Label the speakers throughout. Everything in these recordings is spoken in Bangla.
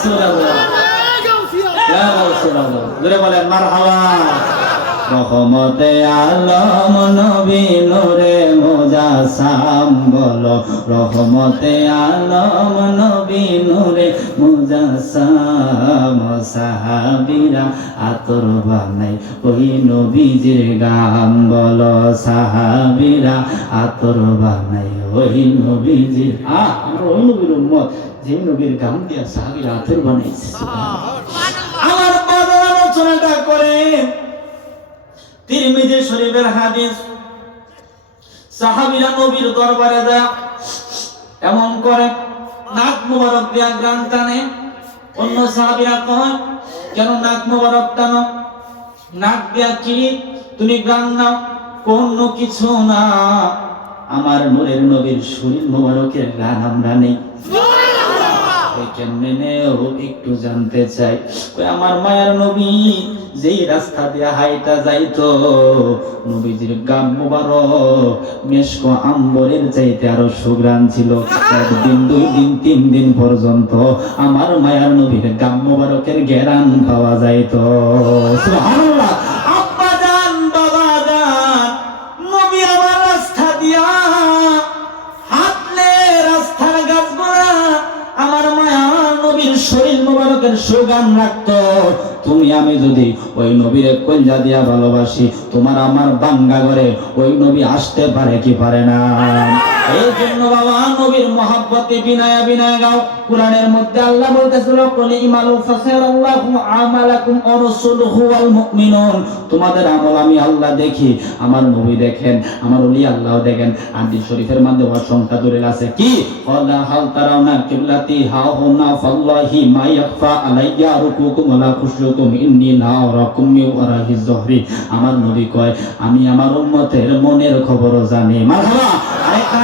Speaker 1: রাসূলুল্লাহ ইয়া রাসূলুল্লাহ। বলেন মারহাবা। রহমতে আলম নবী নূরে মুজাসাম বলো রহমতে আলম নবী নূরে মুজাসাম সাহাবীরা আতর বানাই ওই নবীজির গাম বলো সাহাবীরা আতর বানাই ওই নবীজির আহ আমরা ওই নবীর উম্মত যে নবীর গাম দিয়া সাহাবীরা আতর বানাইছে। আমার বাবা আলোচনাটা করে তিরমিজি শরীফের হাদিস। সাহাবীরা নবীর দরবারে যায় এমন করে, নাক মুবারক দিয়া গ্রান টানে। অন্য সাহাবীরা কয়, কেন নাক মুবারক টানো? নাক দিয়া কি? তুমি গ্রান নাও। কোন কিছু না। আমার নূরের নবীর শরীর মুবারকের গ্রান আমরা নেই। একটু জানতে চাই। আমার মায়ের নবী, যেই রাস্তা দিয়ে হাইটা যাইতো, নবীজির মেশক আম্বরের চাইতে আরও সুগ্রাণ ছিল। একদিন, দুই দিন, তিন দিন পর্যন্ত আমার মায়ার নবীর গাম মুবারকের গেরান পাওয়া যাইতো। শরীর মোবারকের সুগান রাখতো। তুমি, আমি যদি ওই নবীর কঞ্জা দিয়া ভালোবাসি, তোমার আমার বাঙ্গা করে ওই নবী আসতে পারে কি পারে না? এই বাবা, নবীর বিনায়া গাও। কোরআনের মধ্যে আল্লাহ বলতেছিল ইমালু আমালাকুম মুমিনুন। তোমাদের আমল আমি আল্লাহ দেখি। আমার নবী দেখেন, আমার ওলি আল্লাহ দেখেন। হাদিস শরীফের মধ্যে অসংখ্য দলিল আছে। কি? হাল কিবলাতি ফাল্লাহি মা আলাইয়া রুকুকুম খুশুকুম আমার নবী কয়, আমি আমার উম্মতের মনের খবর জানি। মারহাবা! আরেকটা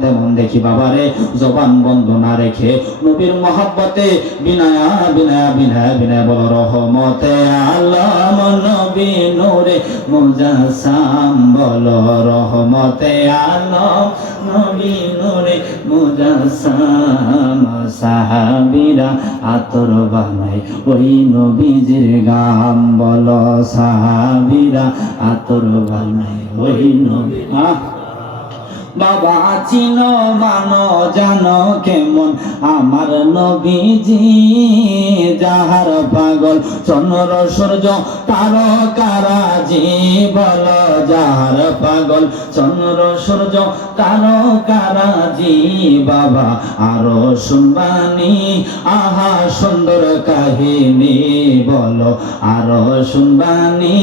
Speaker 1: তেমন দেখি বন্ধ মহাব্বতে বিনায়া বিনায়া বিনায়া বল, রহমতে, আল্লাহ নবী নূরে মুজাসাম বল রহমতে আলম নবী নূরে মুজাসাম সাহাবীরা আতর বানাই ওই নবীজির গাম বল, সাহাবীরা আতর বানাই ওই নবী বাবা চিন মানো জানো কেমন? আমার নবীজি যাহার পাগল, চন্দ্র, সূর্য তারকারাজি বল যাহার পাগল, চন্দ্র, সূর্য তারকারাজি বাবা। আরও শুনবানি, আহা সুন্দর কাহিনী বলো। আরও শুনবানি,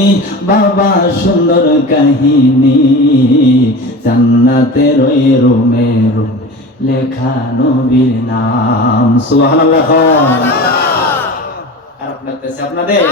Speaker 1: বাবা সুন্দর কাহিনী ওই রুমে রুমে লেখা নবীর নাম। সুবহানাল্লাহ। খারাপ লাগতেছে আপনাদের?